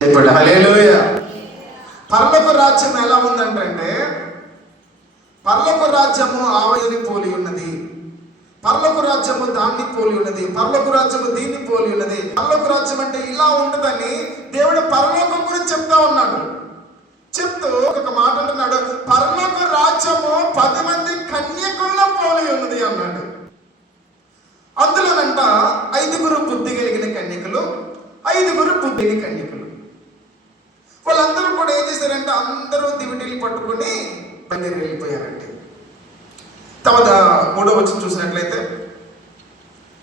హల్లెలూయా. పరలోక రాజ్యం ఎలా ఉందంటే, పరలోక రాజ్యము ఆవయని పోలి ఉన్నది, పరలోక రాజ్యము దాన్ని పోలి ఉన్నది, పరలోక రాజ్యము దీన్ని పోలి ఉన్నది. పరలోక రాజ్యం అంటే ఇలా ఉంటుందని దేవుడు పరలోకం గురించి చెప్తా ఉన్నాడు. చెప్తూ ఒక మాట అంటున్నాడు, పరలోక రాజ్యము 10 మంది కన్యకుల్లో పోలి ఉన్నది అన్నాడు. అందులోనంట 5 బుద్ధి కలిగిన కన్యకలు, 5 బుద్ధి లేని కన్యకలు. వాళ్ళందరూ కూడా ఏం చేశారంటే, అందరూ దివిటీలు పట్టుకుని బయలుదేరి వెళ్ళిపోయారంటే. మూడో వచనం చూసినట్లయితే,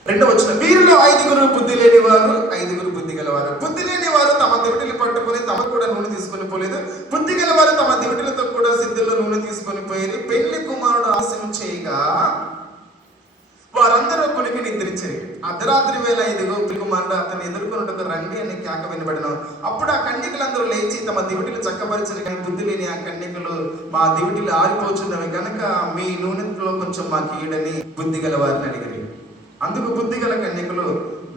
2వ వచనం, వీరిలో 5 బుద్ధి లేని వారు, 5 బుద్ధి గలవారు. బుద్ధి లేని వారు తమ దివిటీలు పట్టుకుని తమ కూడా నూనె తీసుకొని పోలేదు. బుద్ధి గలవారు తమ దివిటీలతో కూడా సిద్ధుల్లో నూనె తీసుకొని పోయి పెళ్లి కుమారుడు ఆశయం చేయగా వారందరూ కొలికి నిద్రించారు. అర్ధరాత్రి వేళ 5 పెళ్లి కుమారుడు అతన్ని ఎదుర్కొన్నట్టుకు రండి అని కేక వినబడిన. అప్పుడు ఆ కన్యకలందరూ లేచి తమ దివిటీలు చక్కపరిచారు. కానీ బుద్ధి లేని ఆ కన్యకలు, మా దివిటీలు ఆరిపోచున్నవి కనుక మీ నూనెలో కొంచెం మాకు ఈడని బుద్ధి గల వారిని అడిగారు. అందుకు బుద్ధి గల కన్యకలు,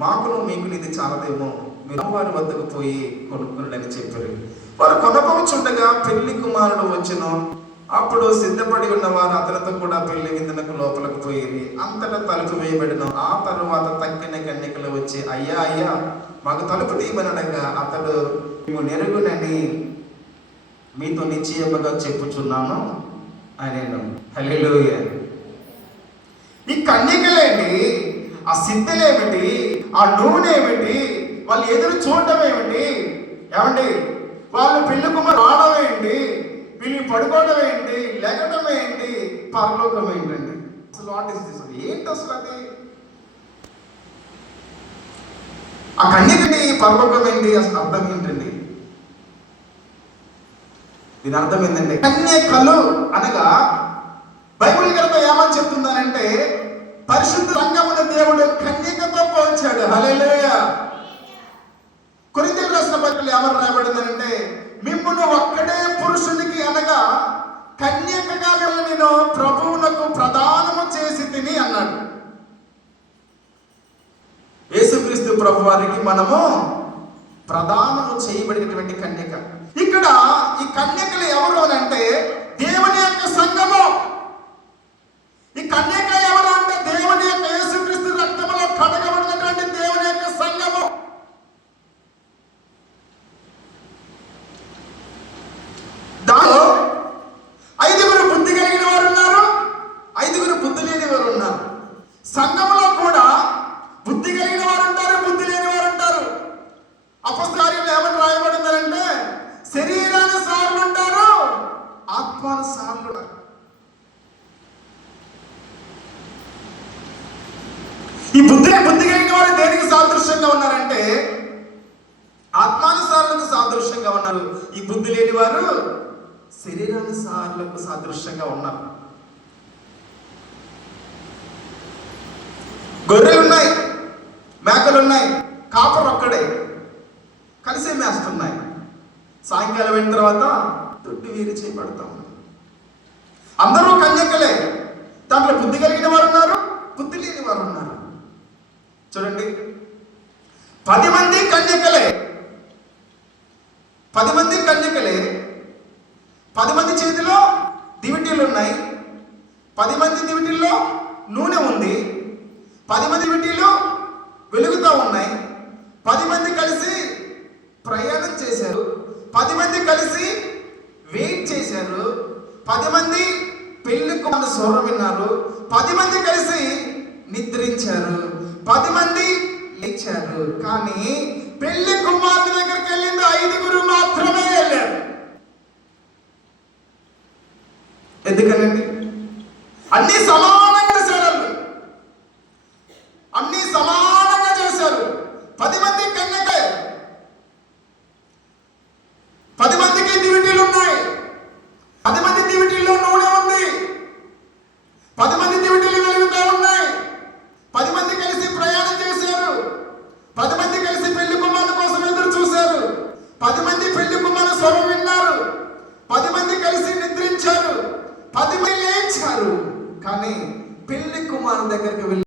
మాకును మీకును ఇది చాలదేమో, మీరు వారి వద్దకు పోయి కొనుక్కుని చెప్పారు. వారు కొనపోచుండగా పెళ్లి కుమారుడు వచ్చెను. అప్పుడు సిద్ధపడి ఉన్నవారు అతనితో కూడా పెళ్లి విందునకు లోపలికి పోయి అంతటా తలుపు వేయబడిన. ఆ తరువాత తక్కిన కన్యకలు వచ్చి, అయ్యా అయ్యా మాకు తలుపు తీయమనగా అతడు, మేము నెరుగునని మీతో నిశ్చయముగా చెప్పుచున్నాను అని. హల్లెలూయా. ఈ కన్యకలేంటి, ఆ సిద్ధలేమిటి, ఆ నూనె ఏమిటి, వాళ్ళు ఎదురు చూడటం ఏమిటి, ఏమండి వాళ్ళు పెళ్లి కుమారు రావడం ఏంటి, వీళ్ళు పడుకోవడం ఏంటి, లెగడం ఏంటి, పరలోకం ఏంటండి? అసలు వాట్ ఇస్ దిస్? ఏంటి అసలు అది? ఆ కన్యకని పరలోకం ఏంటి అసలు అర్థం ఏంటండి? దీని అర్థం ఏంటంటే, కన్యకలు అనగా బైబిల్ గ్రంథం ఏమని చెప్తుందనంటే, పరిశుద్ధ సంఘమున దేవుడు కన్యకతో పోల్చాడు. హల్లెలూయా. కొరింథీయులకు రాసిన పత్రికలో ఏమని రాయబడిందంటే, మిమ్మును ఒక్కడే పురుషునికి అనగా కన్యకగా నేను ప్రభువునకు ప్రదానము చేసి తిని అన్నాడు. యేసుక్రీస్తు ప్రభు వారికి మనము ప్రదానము చేయబడినటువంటి కన్యక. ఇక్కడ ఈ కన్యకలు ఎవరు అంటే దేవుని యొక్క సంఘము. ఈ కన్యక ఎవరు అంటే దేవుని యొక్క యేసుక్రీస్తు రక్తములో కడగబడినటువంటి దేవుని యొక్క సంఘము. దానిలో 5 బుద్ధి కలిగిన వారు ఉన్నారు, 5 బుద్ధి లేని వారు ఉన్నారు. సంఘంలో కూడా బుద్ధి కలిగిన వారు ఉంటారు, బుద్ధి లేని వారు ఉంటారు. అపొస్తలుల కార్యంలో ఏమని రాయబడిందంటే, శరీరానుసారులు ఉంటారు, ఆత్మానుసారులు ఉంటారు. ఈ బుద్ధి కలిగిన వారు దేనికి సాదృశ్యంగా ఉన్నారంటే ఆత్మానుసారులకు సాదృశ్యంగా ఉన్నారు. ఈ బుద్ధి లేని వారు శరీరానుసారులకు సాదృశ్యంగా ఉన్నారు. గొర్రెలున్నాయి, మేకలున్నాయి, కాపరు ఒక్కడే, కలిసే మేస్తున్నాయి. సాయంకాలం అయిన తర్వాత దొడ్డు వీరి చేయబడతా ఉంది. అందరూ కన్యకలే. దాంట్లో బుద్ధి కలిగిన వారు ఉన్నారు, బుద్ధి లేని వారు ఉన్నారు. చూడండి, 10 మంది కన్యకలే, 10 మంది కన్యకలే. 10 మంది చేతిలో దివిటీలు ఉన్నాయి, 10 మంది దివిటీల్లో నూనె ఉంది, 10 మంది దివిటీలు వెలుగుతూ ఉన్నాయి. 10 మంది కలిసి ప్రయాణం చేశారు, 10 మంది కలిసి వెయిట్ చేశారు, 10 మంది పెళ్లి కుమారుని స్వరం విన్నారు, 10 మంది కలిసి నిద్రించారు, 10 మంది లేచారు. కానీ పెళ్లి కుమారుని దగ్గరికి వెళ్ళింది 5 మాత్రమే వెళ్ళారు. ఎందుకనండి? అన్ని సమానంగా చేశారు, అన్ని సమానంగా చేశారు. 10 మంది కన్యకే, 10 మందికి దివిటీలు ఉన్నాయి, 10 మంది దివిటీల్లో నూనె ఉంది, 10 మంది దివిటీలు వెలుగుతూ ఉన్నాయి, 10 మంది కలిసి ప్రయాణం చేశారు, 10 మంది కలిసి పెళ్లి కుమారుని కోసం ఎదురు చూశారు, 10 మంది పెళ్లి కుమారుని స్వరం విన్నారు, 10 మంది కలిసి నిద్రించారు, 10 మంది లేచారు. కానీ పెళ్లి కుమారుని దగ్గరికి వెళ్ళి